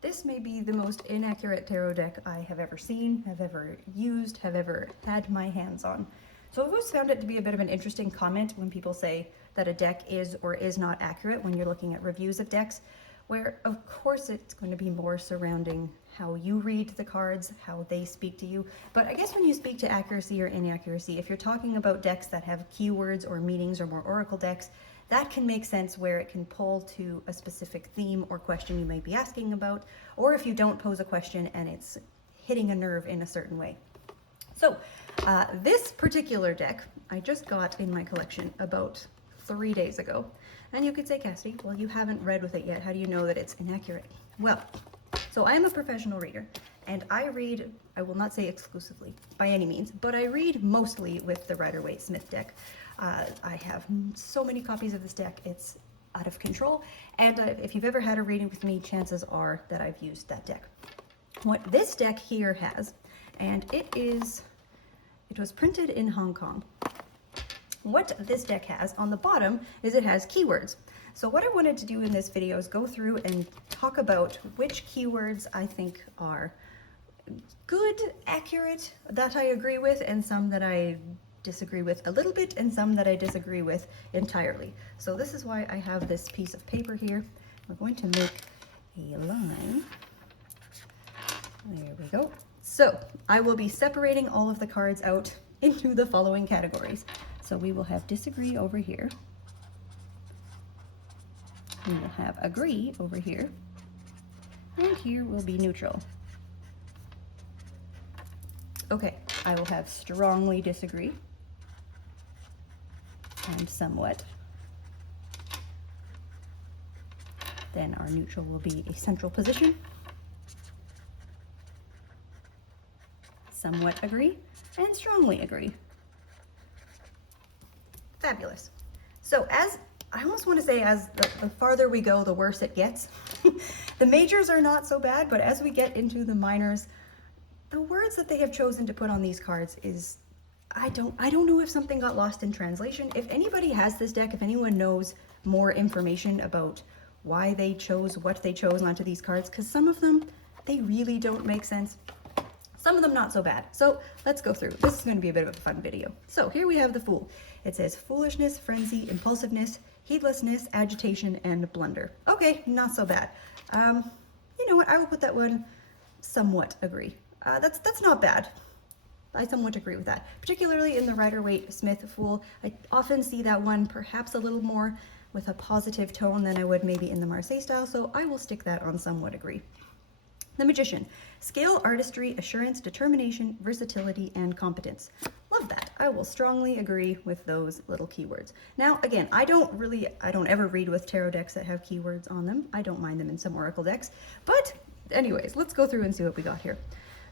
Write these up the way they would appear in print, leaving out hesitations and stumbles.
This may be the most inaccurate tarot deck I have ever seen, have ever used, have ever had my hands on. So I've always found it to be a bit of an interesting comment when people say that a deck is or is not accurate when you're looking at reviews of decks, where of course it's going to be more surrounding how you read the cards, how they speak to you. But I guess when you speak to accuracy or inaccuracy, if you're talking about decks that have keywords or meanings or more oracle decks, that can make sense where it can pull to a specific theme or question you may be asking about, or if you don't pose a question and it's hitting a nerve in a certain way. So this particular deck I just got in my collection about 3 days ago. And you could say, Cassidy, well, you haven't read with it yet. How do you know that it's inaccurate? Well, so I am a professional reader, and I read, I will not say exclusively by any means, but I read mostly with the Rider-Waite-Smith deck. I have so many copies of this deck, it's out of control. And if you've ever had a reading with me, chances are that I've used that deck. What this deck here has, and it was printed in Hong Kong. What this deck has on the bottom is it has keywords. So what I wanted to do in this video is go through and talk about which keywords I think are good, accurate, that I agree with, and some that I disagree with a little bit, and some that I disagree with entirely. So this is why I have this piece of paper here. We're going to make a line. There we go. So I will be separating all of the cards out into the following categories. So we will have disagree over here. We will have agree over here. And here will be neutral. Okay, I will have strongly disagree. And somewhat. Then our neutral will be a central position. Somewhat agree, and strongly agree. Fabulous. So as, I almost want to say as the farther we go, the worse it gets. The majors are not so bad, but as we get into the minors, the words that they have chosen to put on these cards is, I don't know if something got lost in translation. If anybody has this deck, if anyone knows more information about why they chose what they chose onto these cards, because some of them, they really don't make sense. Some of them not so bad. So let's go through. This is going to be a bit of a fun video. So here we have the Fool. It says foolishness, frenzy, impulsiveness, heedlessness, agitation, and blunder. Okay, not so bad. You know what? I will put that one somewhat agree. That's not bad. I somewhat agree with that. Particularly in the Rider-Waite-Smith Fool, I often see that one perhaps a little more with a positive tone than I would maybe in the Marseille style, so I will stick that on somewhat agree. The Magician. Skill, artistry, assurance, determination, versatility, and competence. Love that. I will strongly agree with those little keywords. Now, again, I don't ever read with tarot decks that have keywords on them. I don't mind them in some oracle decks. But anyways, let's go through and see what we got here.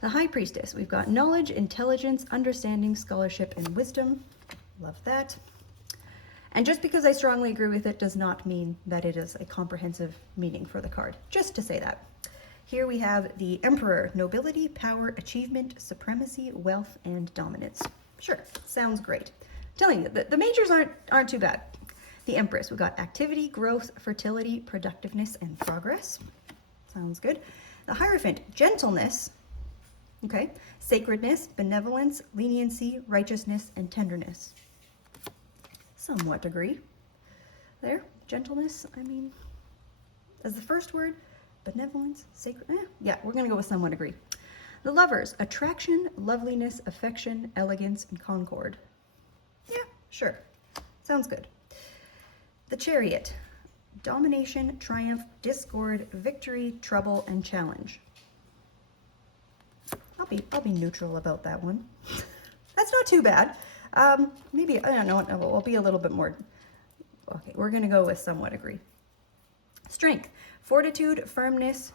The High Priestess. We've got knowledge, intelligence, understanding, scholarship, and wisdom. Love that. And just because I strongly agree with it does not mean that it is a comprehensive meaning for the card. Just to say that. Here we have the Emperor, nobility, power, achievement, supremacy, wealth, and dominance. Sure, sounds great. I'm telling you, the majors aren't too bad. The Empress, we've got activity, growth, fertility, productiveness, and progress. Sounds good. The Hierophant, gentleness, okay, sacredness, benevolence, leniency, righteousness, and tenderness. Somewhat agree. There, gentleness, I mean, as the first word, benevolence, sacred, yeah, we're gonna go with somewhat agree. The Lovers, attraction, loveliness, affection, elegance, and concord. Yeah, sure, sounds good. The Chariot, domination, triumph, discord, victory, trouble, and challenge. I'll be neutral about that one. That's not too bad. Maybe, I don't know, I'll be a little bit more, okay, we're gonna go with somewhat agree. Strength, fortitude, firmness,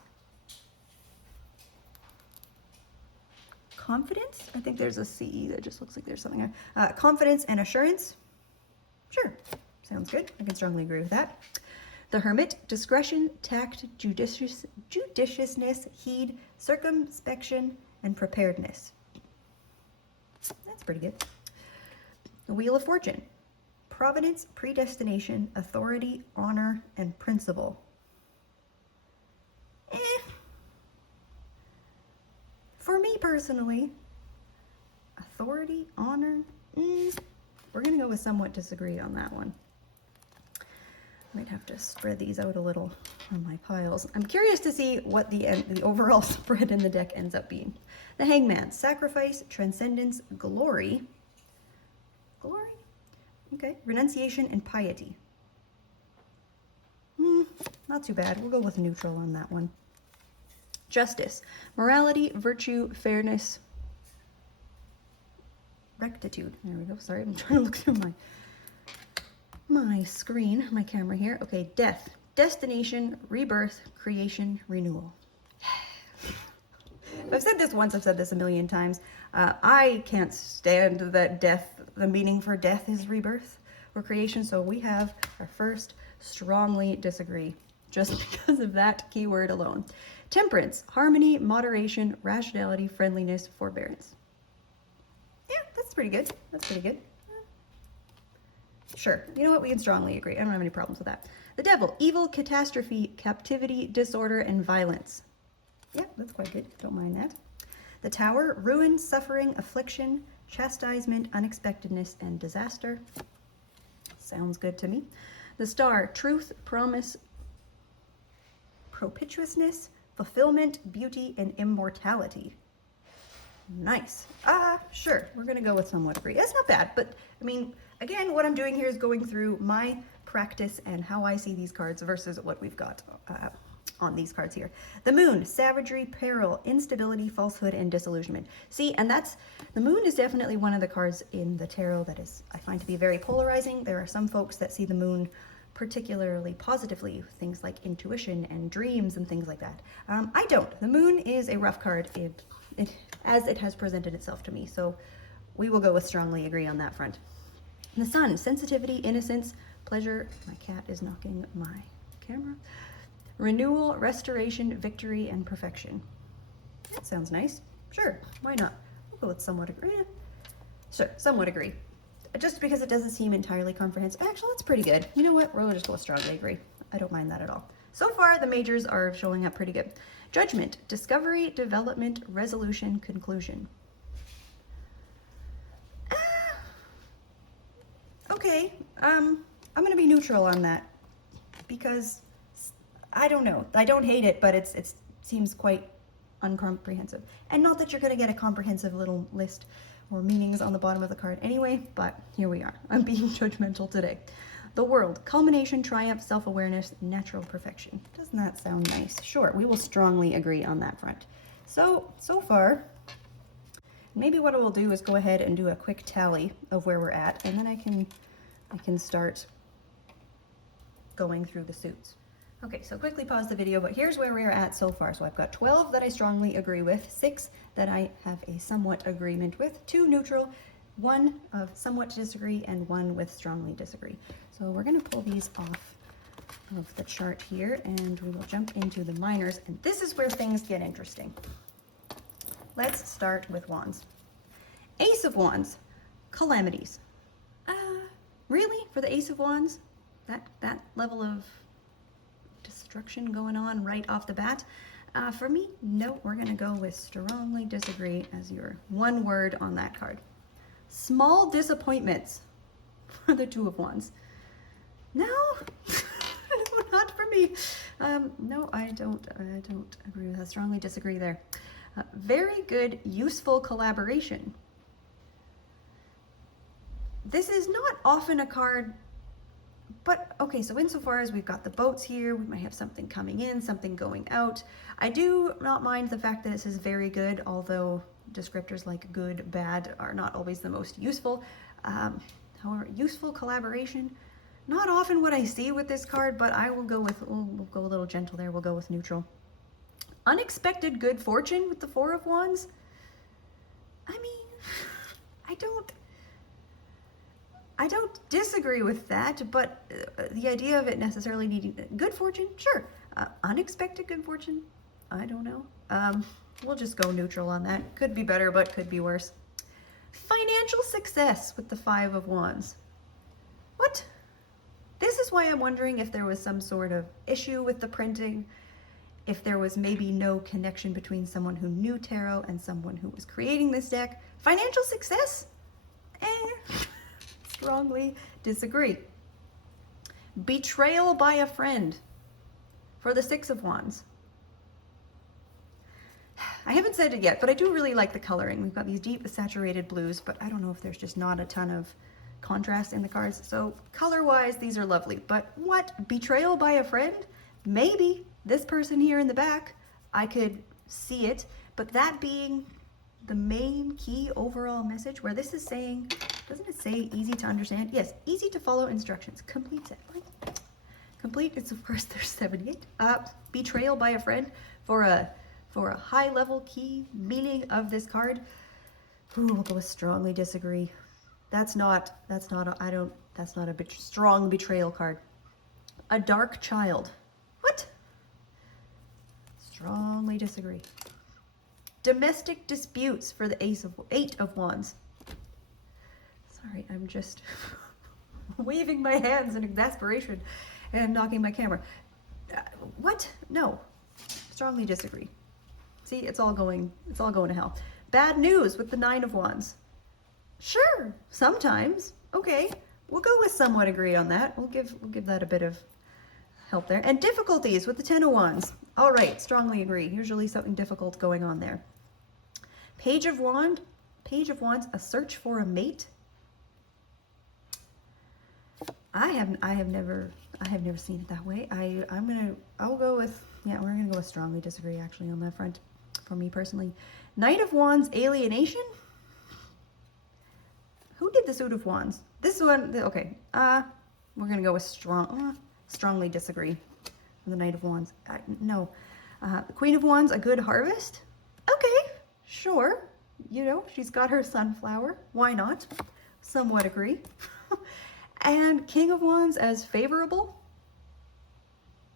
confidence. I think there's a C that just looks like there's something there. Confidence and assurance. Sure, sounds good. I can strongly agree with that. The Hermit, discretion, tact, judiciousness, heed, circumspection, and preparedness. That's pretty good. The Wheel of Fortune, providence, predestination, authority, honor, and principle. For me personally, authority, honor, we're gonna go with somewhat disagree on that one. Might have to spread these out a little on my piles. I'm curious to see what the overall spread in the deck ends up being. The Hangman, sacrifice, transcendence, glory. Glory? Okay. Renunciation and piety. Not too bad. We'll go with neutral on that one. Justice, morality, virtue, fairness, rectitude. There we go. Sorry, I'm trying to look through my screen, my camera here. Okay, death, destination, rebirth, creation, renewal. I've said this once, I've said this a million times. I can't stand that death, the meaning for death is rebirth or creation, so we have our first strongly disagree, just because of that keyword alone. Temperance, harmony, moderation, rationality, friendliness, forbearance. Yeah, that's pretty good. That's pretty good. Sure. You know what? We can strongly agree. I don't have any problems with that. The devil, evil, catastrophe, captivity, disorder, and violence. Yeah, that's quite good. Don't mind that. The tower, ruin, suffering, affliction, chastisement, unexpectedness, and disaster. Sounds good to me. The star, truth, promise, propitiousness, fulfillment, beauty, and immortality. Nice. Sure. We're going to go with somewhat agree. That's not bad, but I mean, again, what I'm doing here is going through my practice and how I see these cards versus what we've got on these cards here. The moon, savagery, peril, instability, falsehood, and disillusionment. See, and the moon is definitely one of the cards in the tarot that is, I find to be very polarizing. There are some folks that see the moon particularly positively, things like intuition and dreams and things like that. I don't. The moon is a rough card as it has presented itself to me, so we will go with strongly agree on that front. The sun, sensitivity, innocence, pleasure. My cat is knocking my camera. Renewal, restoration, victory, and perfection. That sounds nice. Sure, why not? We'll go with somewhat agree. Yeah. Sure, somewhat agree. Just because it doesn't seem entirely comprehensive. Actually, that's pretty good. You know what? We'll just go with strongly agree. I don't mind that at all. So far, the majors are showing up pretty good. Judgment, discovery, development, resolution, conclusion. Okay, I'm going to be neutral on that because I don't know. I don't hate it, but it seems quite uncomprehensive. And not that you're going to get a comprehensive little list or meanings on the bottom of the card anyway, but here we are. I'm being judgmental today. The world, culmination, triumph, self-awareness, natural perfection. Doesn't that sound nice? Sure, we will strongly agree on that front. So far, maybe what I will do is go ahead and do a quick tally of where we're at, and then I can start going through the suits. Okay, so quickly pause the video, but here's where we're at so far. So I've got 12 that I strongly agree with, 6 that I have a somewhat agreement with, 2 neutral, 1 of somewhat disagree, and 1 with strongly disagree. So we're going to pull these off of the chart here, and we will jump into the minors, and this is where things get interesting. Let's start with wands. Ace of Wands, calamities. Really? For the Ace of Wands? That level of destruction going on right off the bat? For me, no, we're going to go with strongly disagree as your one word on that card. Small disappointments for the Two of Wands. No, not for me. No, I don't agree with that. Strongly disagree there. Very good, useful collaboration. This is not often a card, but okay, so insofar as we've got the boats here, we might have something coming in, something going out. I do not mind the fact that it says very good, although descriptors like good, bad are not always the most useful. However, useful collaboration, not often what I see with this card, but I will go with, we'll go a little gentle there, we'll go with neutral. Unexpected good fortune with the Four of Wands. I mean, I don't disagree with that, but the idea of it necessarily needing good fortune, sure. Unexpected good fortune, I don't know. We'll just go neutral on that. Could be better, but could be worse. Financial success with the Five of Wands. What? This is why I'm wondering if there was some sort of issue with the printing. if there was maybe no connection between someone who knew tarot and someone who was creating this deck. Financial success? Strongly disagree. Betrayal by a friend for the Six of Wands. I haven't said it yet, but I do really like the coloring. We've got these deep saturated blues, but I don't know if there's just not a ton of contrast in the cards. So color-wise, these are lovely. But what? Betrayal by a friend? Maybe this person here in the back, I could see it, but that being the main key overall message, where this is saying, doesn't it say easy to understand? Yes, easy to follow instructions. Complete set. Complete, it's of course there's 78. Betrayal by a friend for a high level key meaning of this card. Ooh, we'll go with strongly disagree. That's not a strong betrayal card. A dark child. What? Strongly disagree. Domestic disputes for the Eight of Wands. Sorry, I'm just waving my hands in exasperation and knocking my camera. What? No. Strongly disagree. See, it's all going to hell. Bad news with the Nine of Wands. Sure, sometimes. Okay, we'll go with somewhat agree on that. We'll give that a bit of help there. And difficulties with the Ten of Wands. All right, strongly agree. Usually something difficult going on there. Page of Wands, a search for a mate. I have never seen it that way. I'll go with, yeah, we're gonna go with strongly disagree actually on that front for me personally. Knight of Wands, alienation. Who did the Suit of Wands? This one, okay. We're gonna go with strongly disagree. The Knight of Wands, no. The Queen of Wands, a good harvest. Okay, sure. You know, she's got her sunflower. Why not? Somewhat agree. And King of Wands as favorable.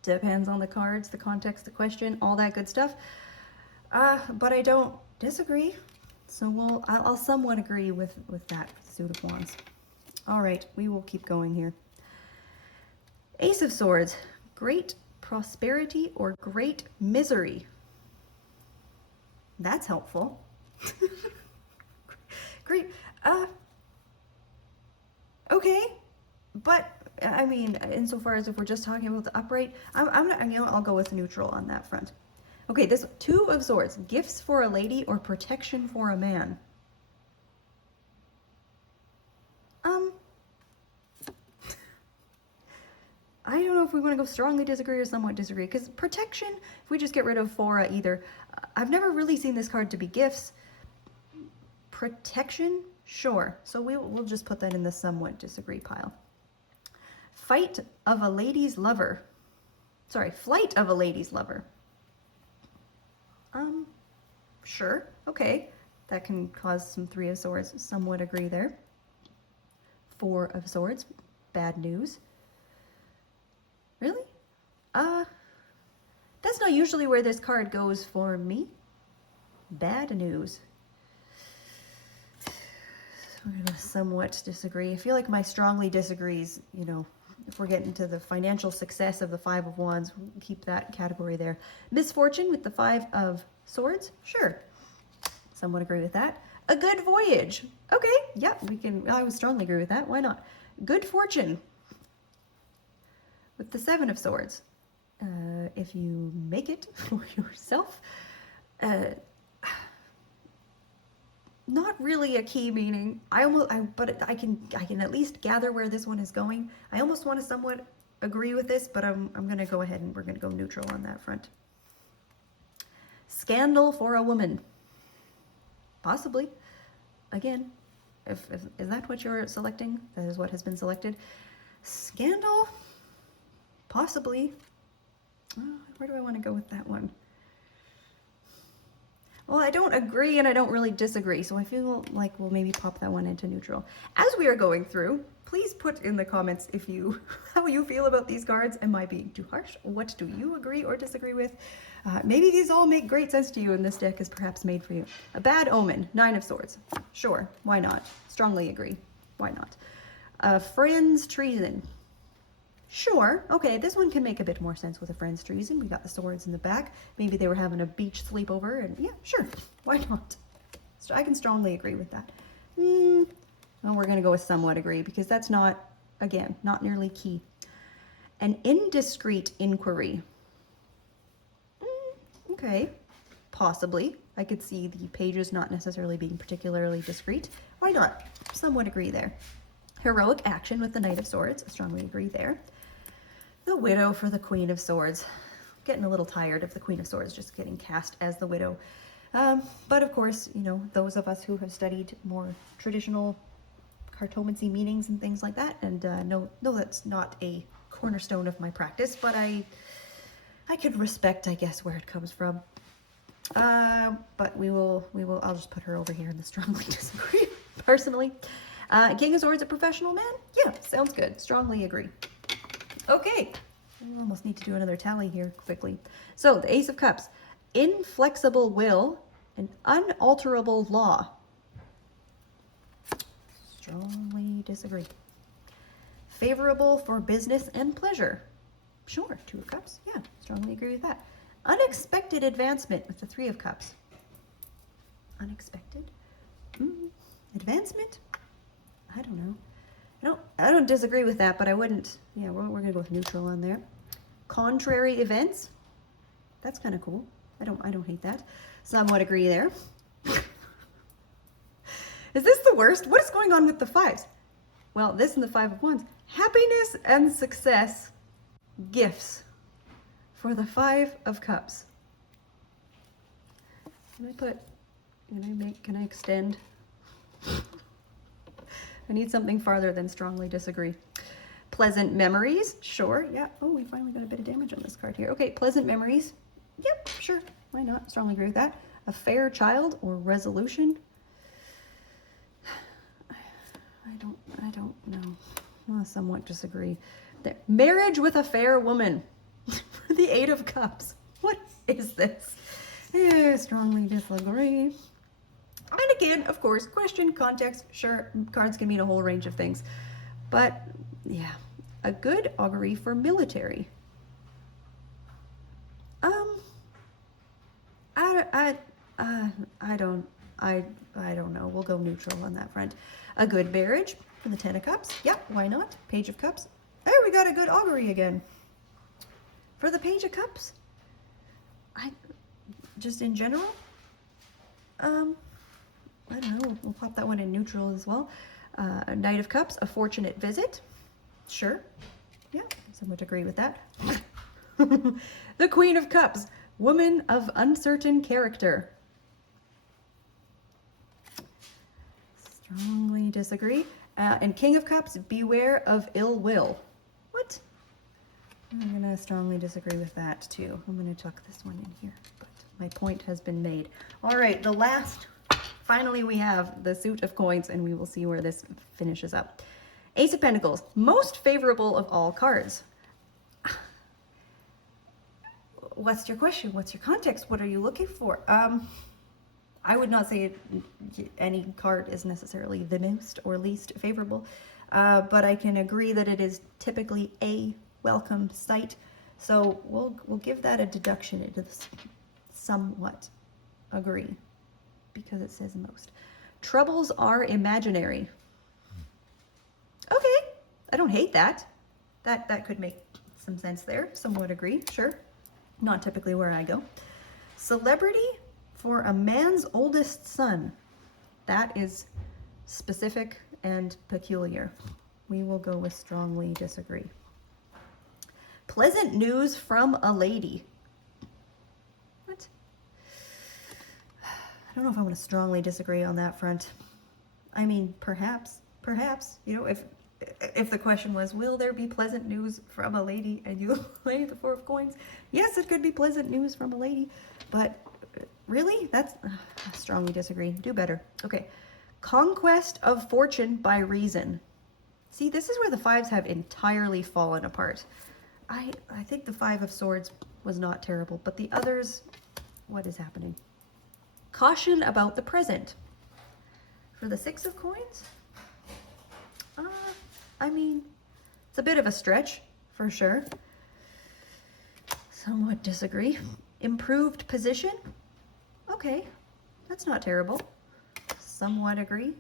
Depends on the cards, the context, the question, all that good stuff. But I don't disagree. So I'll somewhat agree with that Suit of Wands. All right, we will keep going here. Ace of Swords, great prosperity or great misery. That's helpful. Great. Okay. But I mean, insofar as if we're just talking about the upright, I'll go with neutral on that front. Okay, this Two of Swords, gifts for a lady or protection for a man. I don't know if we want to go strongly disagree or somewhat disagree, because protection, if we just get rid of for either, I've never really seen this card to be gifts. Protection, sure. So we'll just put that in the somewhat disagree pile. Flight of a lady's lover. Sure, okay. That can cause some Three of Swords, somewhat agree there. Four of Swords, bad news. Really? That's not usually where this card goes for me. Bad news. We're gonna somewhat disagree. I feel like my strongly disagrees, you know, if we're getting to the financial success of the Five of Wands, we'll keep that category there. Misfortune with the Five of Swords, sure. Somewhat agree with that. A good voyage. Okay, yeah, I would strongly agree with that. Why not? Good fortune with the Seven of Swords. If you make it for yourself, not really a key meaning. But I can at least gather where this one is going. I almost want to somewhat agree with this, but I'm going to go ahead and we're going to go neutral on that front. Scandal for a woman. Possibly. Again, is that what you're selecting? That is what has been selected. Scandal? Possibly. Where do I want to go with that one? Well, I don't agree and I don't really disagree, so I feel like we'll maybe pop that one into neutral. As we are going through, please put in the comments how you feel about these cards. Am I being too harsh? What do you agree or disagree with? Maybe these all make great sense to you and this deck is perhaps made for you. A bad omen, Nine of Swords. Sure, why not? Strongly agree. Why not? Friend's treason. Sure, okay, this one can make a bit more sense with a friend's treason. We got the swords in the back. Maybe they were having a beach sleepover, and yeah, sure, why not? So I can strongly agree with that. Well, we're going to go with somewhat agree, because that's not, again, not nearly key. An indiscreet inquiry. Okay, possibly. I could see the pages not necessarily being particularly discreet. Why not? Somewhat agree there. Heroic action with the Knight of Swords. Strongly agree there. The Widow for the Queen of Swords. Getting a little tired of the Queen of Swords just getting cast as the Widow. But of course, you know, those of us who have studied more traditional cartomancy meanings and things like that, and no, that's not a cornerstone of my practice, but I could respect, I guess, where it comes from. But I'll just put her over here in the strongly disagree, personally. King of Swords, a professional man? Yeah, sounds good. Strongly agree. Okay, we almost need to do another tally here quickly. So, the Ace of Cups. Inflexible will and unalterable law. Strongly disagree. Favorable for business and pleasure. Sure, Two of Cups. Yeah, strongly agree with that. Unexpected advancement with the Three of Cups. Unexpected? Advancement? I don't know. I don't disagree with that, but I wouldn't. Yeah, we're going to go with neutral on there. Contrary events. That's kind of cool. I don't hate that. Somewhat agree there. Is this the worst? What is going on with the fives? Well, this and the Five of Wands. Happiness and success. Gifts for the Five of Cups. Can I extend? I need something farther than strongly disagree. Pleasant memories, sure, yeah. Oh, we finally got a bit of damage on this card here. Okay, pleasant memories. Yep, sure, why not? Strongly agree with that. A fair child or resolution. I don't know. I'll somewhat disagree. There. Marriage with a fair woman. The Eight of Cups. What is this? Strongly disagree. And again, of course, question, context, sure, cards can mean a whole range of things. But, yeah, a good augury for military. I don't know. We'll go neutral on that front. A good marriage for the Ten of Cups. Yep, why not? Page of Cups. There, we got a good augury again. For the Page of Cups, just in general, I don't know, we'll pop that one in neutral as well. A Knight of Cups, a fortunate visit. Sure. Yeah, somewhat agree with that. The Queen of Cups, woman of uncertain character. Strongly disagree. And King of Cups, beware of ill will. What? I'm going to strongly disagree with that too. I'm going to tuck this one in here, but my point has been made. All right, the last, finally we have the suit of coins, and we will see where this finishes up. Ace of Pentacles, most favorable of all cards. What's your question? What's your context? What are you looking for? I would not say any card is necessarily the most or least favorable, but I can agree that it is typically a welcome sight. So we'll give that a deduction into this somewhat agree, because it says most. Troubles are imaginary. Okay, I don't hate that. That could make some sense there. Somewhat agree, sure. Not typically where I go. Celebrity for a man's oldest son. That is specific and peculiar. We will go with strongly disagree. Pleasant news from a lady. What? I don't know if I want to strongly disagree on that front. I mean, perhaps, you know, if the question was, will there be pleasant news from a lady, and you lay the Four of Coins, yes, it could be pleasant news from a lady, but really, that's, I strongly disagree. Do better. Okay. Conquest of fortune by reason. See, this is where the fives have entirely fallen apart. I think the Five of Swords was not terrible, but the others, what is happening? Caution about the present. For the Six of Coins, I mean, it's a bit of a stretch for sure. Somewhat disagree. Improved position. Okay, that's not terrible. Somewhat agree.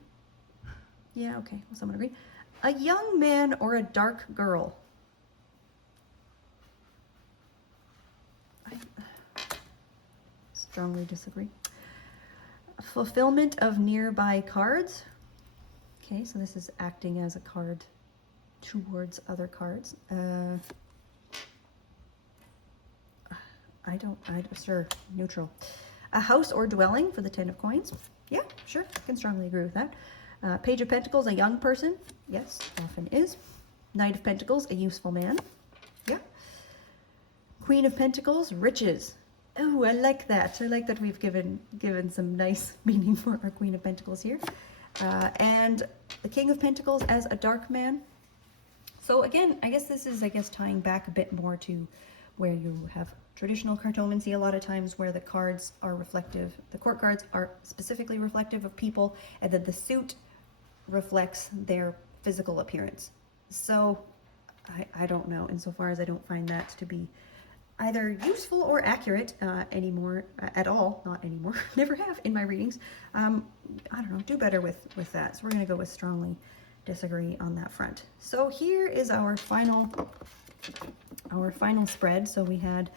Yeah, okay, well, somewhat agree. A young man or a dark girl. I strongly disagree. Fulfillment of nearby cards. Okay, so this is acting as a card towards other cards. Sure, neutral. A house or dwelling for the 10 of coins. Yeah, sure, I can strongly agree with that. Page of Pentacles, a young person. Yes, often is. Knight of Pentacles, a useful man. Yeah. Queen of Pentacles, riches. Oh, I like that. I like that we've given some nice meaning for our Queen of Pentacles here. And the King of Pentacles as a dark man. So again, I guess this is, tying back a bit more to where you have traditional cartomancy a lot of times where the cards are reflective, the court cards are specifically reflective of people, and then the suit reflects their physical appearance. So I don't know, insofar as I don't find that to be either useful or accurate anymore, at all, not anymore, never have in my readings. I don't know, do better with that. So we're gonna go with strongly disagree on that front. So here is our final spread. So we had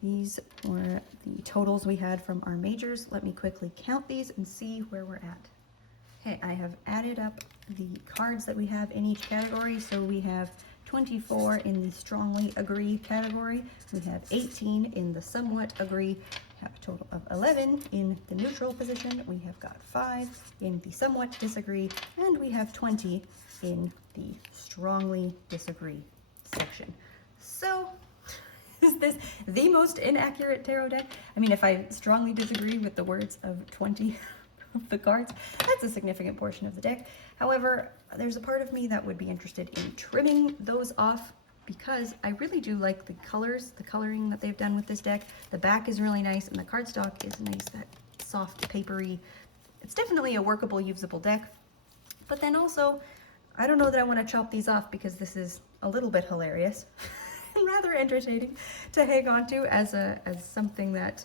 these were the totals we had from our majors. Let me quickly count these and see where we're at. Okay, I have added up the cards that we have in each category. So we have 24 in the strongly agree category. We have 18 in the somewhat agree. We have a total of 11 in the neutral position. We have got 5 in the somewhat disagree, and we have 20 in the strongly disagree section. So is this the most inaccurate tarot deck? I mean, if I strongly disagree with the words of 20 of the cards, that's a significant portion of the deck. However, there's a part of me that would be interested in trimming those off because I really do like the colors, the coloring that they've done with this deck. The back is really nice and the cardstock is nice, that soft, papery. It's definitely a workable, usable deck. But then also, I don't know that I want to chop these off because this is a little bit hilarious and rather entertaining to hang on to as something that,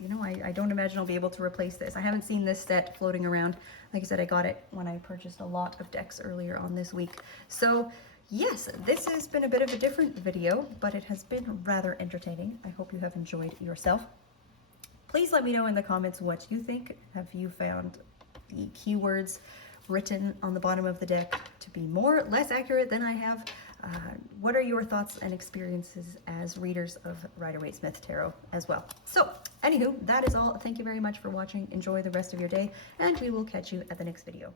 you know, I don't imagine I'll be able to replace this. I haven't seen this set floating around. Like I said, I got it when I purchased a lot of decks earlier on this week. So yes, this has been a bit of a different video, but it has been rather entertaining. I hope you have enjoyed yourself. Please let me know in the comments what you think. Have you found the keywords written on the bottom of the deck to be more or less accurate than I have? What are your thoughts and experiences as readers of Rider-Waite-Smith Tarot as well? So, anywho, that is all. Thank you very much for watching. Enjoy the rest of your day, and we will catch you at the next video.